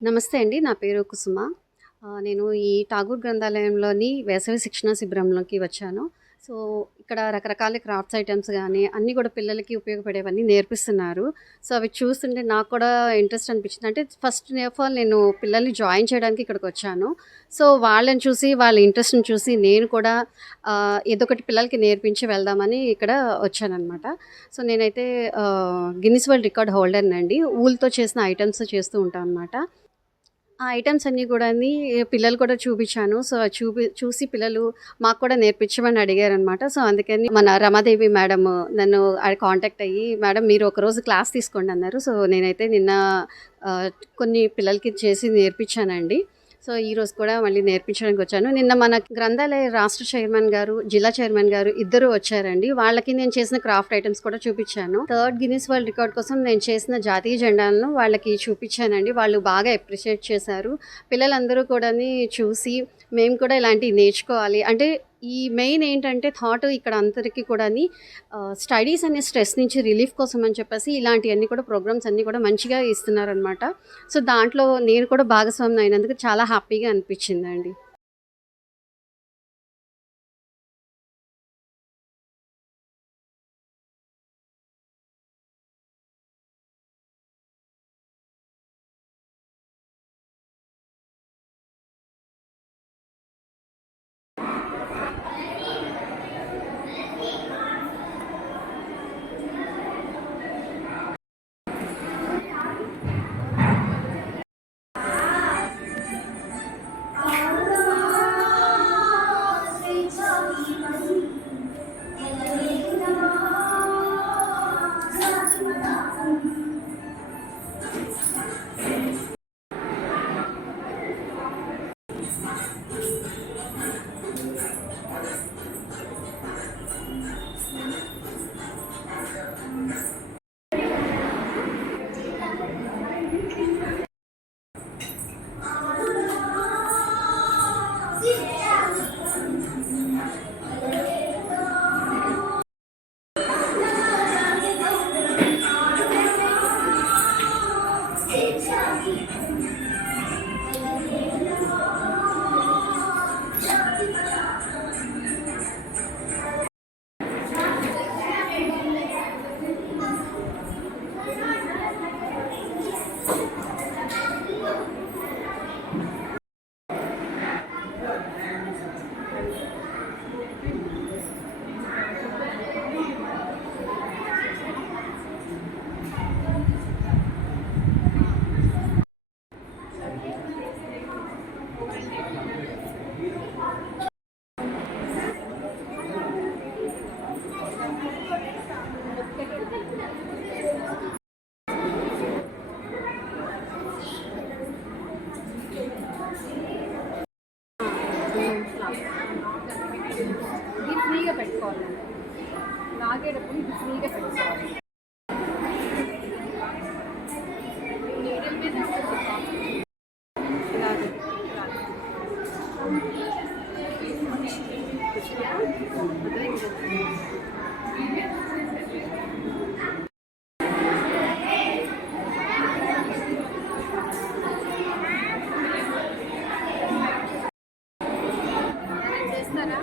నమస్తే అండి. నా పేరు కుసుమ. నేను ఈ ఠాగూర్ గ్రంథాలయంలోని వేసవి శిక్షణా శిబిరంలోకి వచ్చాను. సో, ఇక్కడ రకరకాల క్రాఫ్ట్స్ ఐటెమ్స్ గానీ, అన్నీ కూడా పిల్లలకి ఉపయోగపడేవన్నీ నేర్పిస్తున్నారు. సో, అవి చూస్తుంటే నాకు కూడా ఇంట్రెస్ట్ అనిపించింది. అంటే ఫస్ట్ ఆఫ్ ఆల్ నేను పిల్లల్ని జాయిన్ చేయడానికి ఇక్కడికొచ్చాను. సో, వాళ్ళని చూసి, వాళ్ళ ఇంట్రెస్ట్‌ని చూసి నేను కూడా ఏదో ఒకటి పిల్లలకి నేర్పించి వెళ్దామని ఇక్కడ వచ్చాననమాట. సో, నేనైతే గిన్నిస్ వరల్డ్ రికార్డ్ హోల్డర్‌నండి. ఊల్‌తో చేసిన ఐటెమ్స్ చేస్తూ ఉంటాననమాట. ఆ ఐటెమ్స్ అన్నీ కూడాని పిల్లలు కూడా చూపిచ్చాను. సో, అది చూసి పిల్లలు మాకు కూడా నేర్పించమని అడిగారనమాట. సో, అందుకని మన రమాదేవి మేడమ్ నన్ను కాంటాక్ట్ అయ్యి, "మేడం మీరు ఒకరోజు క్లాస్ తీసుకోండి" అన్నారు. సో, నేనైతే నిన్న ఆహ్, కొన్ని పిల్లలకి చేసి నేర్పించానండి. సో, ఈరోజు కూడా మళ్ళీ నేర్పించడానికి వచ్చాను. నిన్న మన గ్రంథాలయ రాష్ట్ర చైర్మన్ గారు, జిల్లా చైర్మన్ గారు ఇద్దరు వచ్చారండి. వాళ్ళకి నేను చేసిన క్రాఫ్ట్ ఐటెమ్స్ కూడా చూపిచ్చాను. థర్డ్ గిన్నిస్ వరల్డ్ రికార్డ్ కోసం నేను చేసిన జాతీయ జెండాలను వాళ్ళకి చూపిచ్చానండి. వాళ్ళు బాగా అప్రిషియేట్ చేశారు. పిల్లలందరూ కూడాని చూసి మేము కూడా ఇలాంటివి నేర్చుకోవాలి. అంటే ఈ మెయిన్ ఏంటంటే థాట్ ఇక్కడ అందరికీ కూడాని స్టడీస్ అనే స్ట్రెస్ నుంచి రిలీఫ్ కోసం అని చెప్పేసి ఇలాంటియన్నీ కూడా ప్రోగ్రామ్స్ అన్నీ కూడా మంచిగా ఇస్తున్నారనమాట. సో, దాంట్లో నేను కూడా భాగస్వామిని అయినందుకు చాలా హ్యాపీగా అనిపించిందండి. ఇది ఫ్రీగా పెట్టుకోవాలి. లాగేటప్పుడు ఇది ఫ్రీగా పెట్టుకోవాలి. నీడిల్ మీద ఇలాగే చేస్తారా?